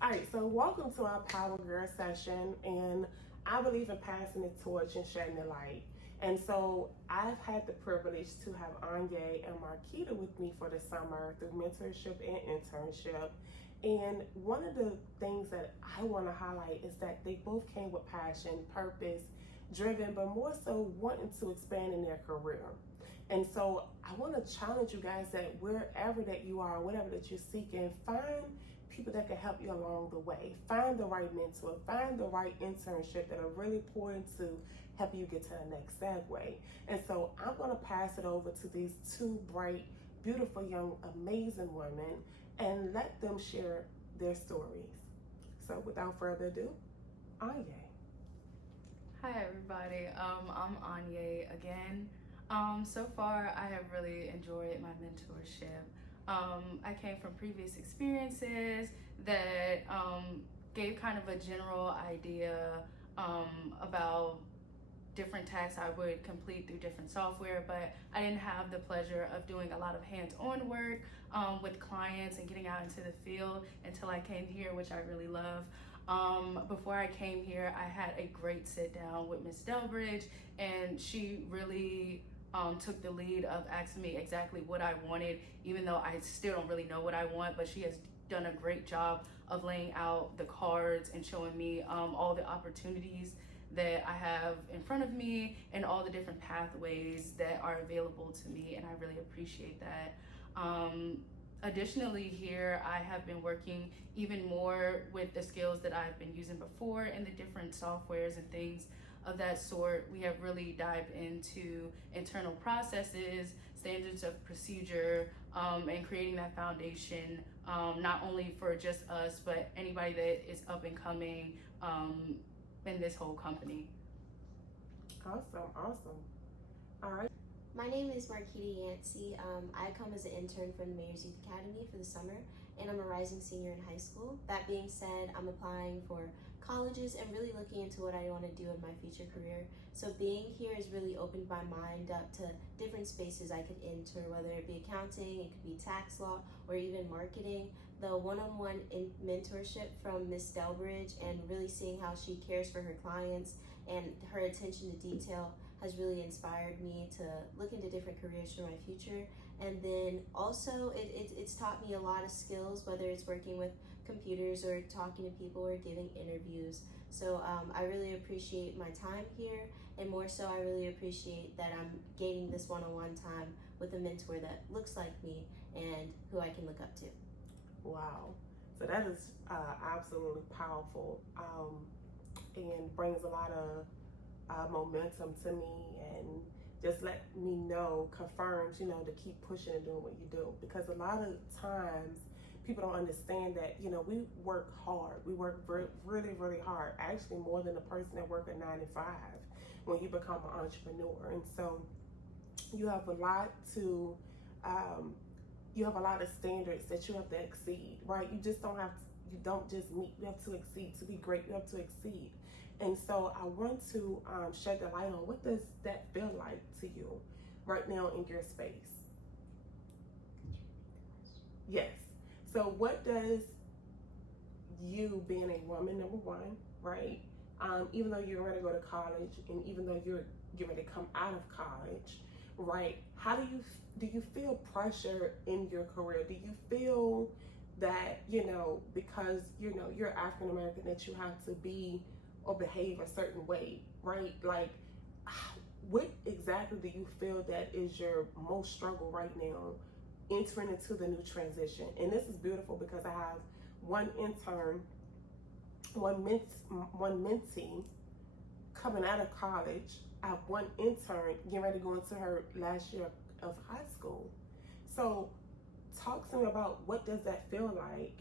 All right, so welcome to our Power Girl session, and I believe in passing the torch and shedding the light. And so I've had the privilege to have Anje and Marquita with me for the summer through mentorship and internship. And one of the things that I want to highlight is that they both came with passion, purpose, driven, but more so wanting to expand in their career. And so I want to challenge you guys that wherever that you are, whatever that you're seeking, find people that can help you along the way. Find the right mentor, find the right internship that are really important to help you get to the next segue. And so I'm going to pass it over to these two bright, beautiful, young, amazing women and let them share their stories. So without further ado, Anye. Hi everybody, I'm Anje again. So far I have really enjoyed my mentorship. I came from previous experiences that gave kind of a general idea about different tasks I would complete through different software, but I didn't have the pleasure of doing a lot of hands-on work with clients and getting out into the field until I came here, which I really love. Before I came here, I had a great sit down with Miss Delbridge, and she really took the lead of asking me exactly what I wanted, even though I still don't really know what I want, but she has done a great job of laying out the cards and showing me all the opportunities that I have in front of me and all the different pathways that are available to me, and I really appreciate that. Additionally, here I have been working even more with the skills that I've been using before and the different softwares and things of that sort. We have really dived into internal processes, standards of procedure, and creating that foundation, not only for just us, but anybody that is up and coming in this whole company. Awesome. All right. My name is Marquita Yancey. I come as an intern from the Mayor's Youth Academy for the summer, and I'm a rising senior in high school. That being said, I'm applying for colleges and really looking into what I want to do in my future career. So being here has really opened my mind up to different spaces I could enter, whether it be accounting, it could be tax law, or even marketing. The one-on-one mentorship from Miss Delbridge and really seeing how she cares for her clients and her attention to detail has really inspired me to look into different careers for my future. And then also it's taught me a lot of skills, whether it's working with computers or talking to people or giving interviews. So I really appreciate my time here, and more so I really appreciate that I'm gaining this one-on-one time with a mentor that looks like me and who I can look up to. Wow. So that is absolutely powerful and brings a lot of momentum to me, and just let me know, confirms, to keep pushing and doing what you do. Because a lot of times people don't understand that, we work hard. We work really, really hard, actually more than the person that works a 9 to 5 when you become an entrepreneur. And so you have a lot to, you have a lot of standards that you have to exceed, right? You don't just meet, you have to exceed. To be great, you have to exceed. And so I want to shed the light on, what does that feel like to you right now in your space? Yes. So what does you being a woman, number one, right? Even though you're ready to go to college, and even though you're getting ready to come out of college, right? How do you feel pressure in your career? Do you feel that, because, you're African American, that you have to be or behave a certain way, right? Like, what exactly do you feel that is your most struggle right now entering into the new transition? And this is beautiful because I have one intern, one mentee coming out of college. I have one intern getting ready to go into her last year of high school. So talk to me about, what does that feel like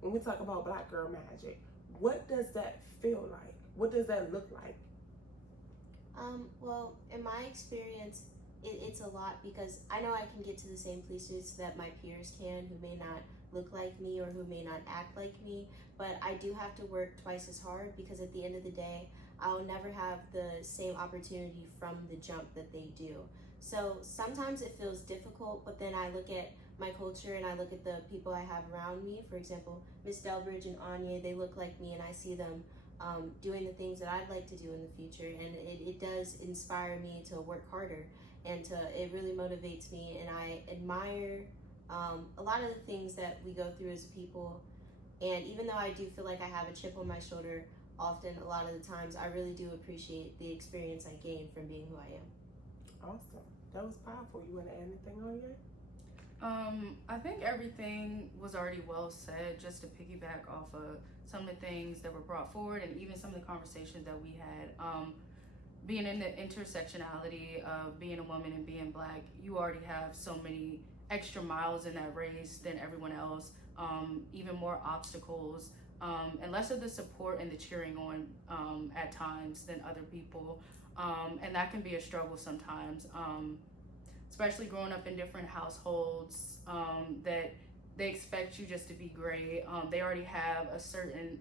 when we talk about Black Girl Magic? What does that feel like? What does that look like? Well, in my experience, it's a lot, because I know I can get to the same places that my peers can, who may not look like me or who may not act like me, but I do have to work twice as hard, because at the end of the day, I'll never have the same opportunity from the jump that they do. So sometimes it feels difficult, but then I look at my culture and I look at the people I have around me, for example, Miss Delbridge and Anje, they look like me and I see them doing the things that I'd like to do in the future, and it does inspire me to work harder, and it really motivates me, and I admire a lot of the things that we go through as people. And even though I do feel like I have a chip on my shoulder often, a lot of the times, I really do appreciate the experience I gained from being who I am. Awesome. That was powerful. You want to add anything on yet? I think everything was already well said. Just to piggyback off of some of the things that were brought forward, and even some of the conversations that we had. Being in the intersectionality of being a woman and being Black, you already have so many extra miles in that race than everyone else. Even more obstacles, and less of the support and the cheering on at times than other people. And that can be a struggle sometimes. Especially growing up in different households that they expect you just to be great. They already have a certain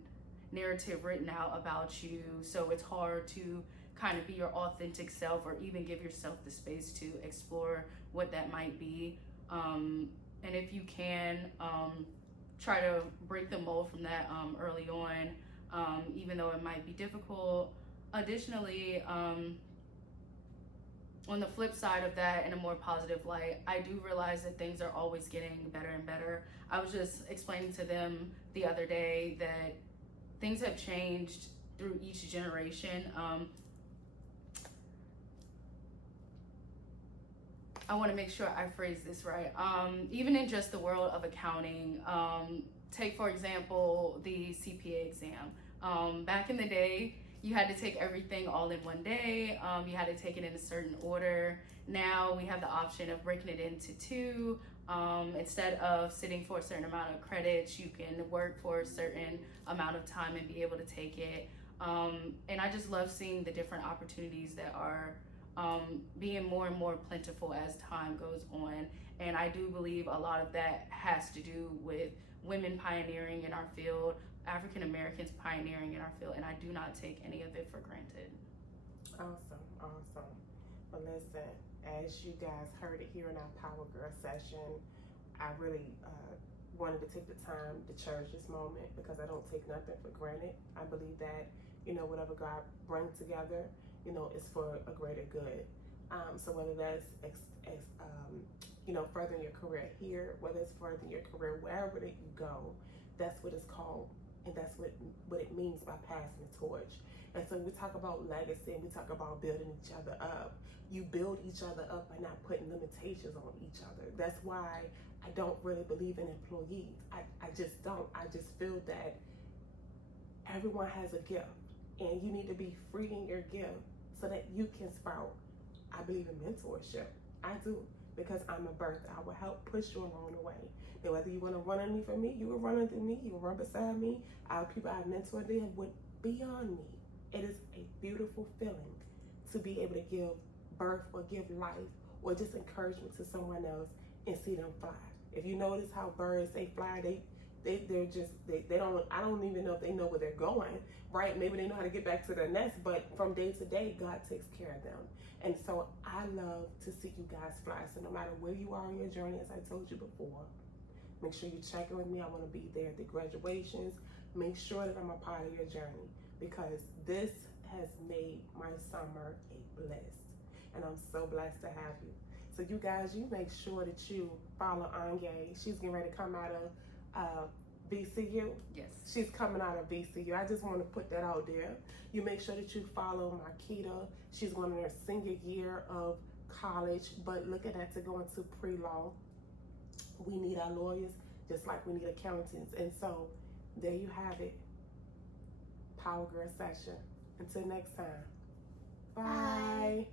narrative written out about you, so it's hard to kind of be your authentic self or even give yourself the space to explore what that might be. And if you can, try to break the mold from that early on, even though it might be difficult. Additionally, on the flip side of that, in a more positive light, I do realize that things are always getting better and better. I was just explaining to them the other day that things have changed through each generation. I want to make sure I phrase this right. Even in just the world of accounting, take for example the CPA exam. Back in the day, you had to take everything all in one day. You had to take it in a certain order. Now we have the option of breaking it into two. Instead of sitting for a certain amount of credits, you can work for a certain amount of time and be able to take it. And I just love seeing the different opportunities that are being more and more plentiful as time goes on. And I do believe a lot of that has to do with women pioneering in our field, African Americans pioneering in our field, and I do not take any of it for granted. Awesome. Well, listen, as you guys heard it here in our Power Girl session, I really wanted to take the time to cherish this moment because I don't take nothing for granted. I believe that, whatever God brings together, is for a greater good. So whether that's furthering your career here, whether it's furthering your career wherever that you go, that's what it's called. And that's what it means by passing the torch. And so we talk about legacy and we talk about building each other up. You build each other up by not putting limitations on each other. That's why I don't really believe in employees. I just don't. I just feel that everyone has a gift and you need to be free in your gift so that you can sprout. I believe in mentorship. I do, because I'm a birth. I will help push you along the way. And whether you want to run underneath me, you will run under me, you will run beside me. Our people I've mentored them would beyond me. It is a beautiful feeling to be able to give birth or give life or just encouragement to someone else and see them fly. If you notice how birds, they fly, they don't, I don't even know if they know where they're going, right? Maybe they know how to get back to their nest, but from day to day, God takes care of them. And so I love to see you guys fly. So no matter where you are in your journey, as I told you before, make sure you check in with me. I want to be there at the graduations. Make sure that I'm a part of your journey because this has made my summer a bliss. And I'm so blessed to have you. So you guys, you make sure that you follow Anje. She's getting ready to come out of VCU. Yes. She's coming out of VCU. I just want to put that out there. You make sure that you follow Marquita. She's going in her senior year of college, but looking at to go into pre-law. We need our lawyers just like we need accountants. And so there you have it. Power Girl session. Until next time. Bye. Bye.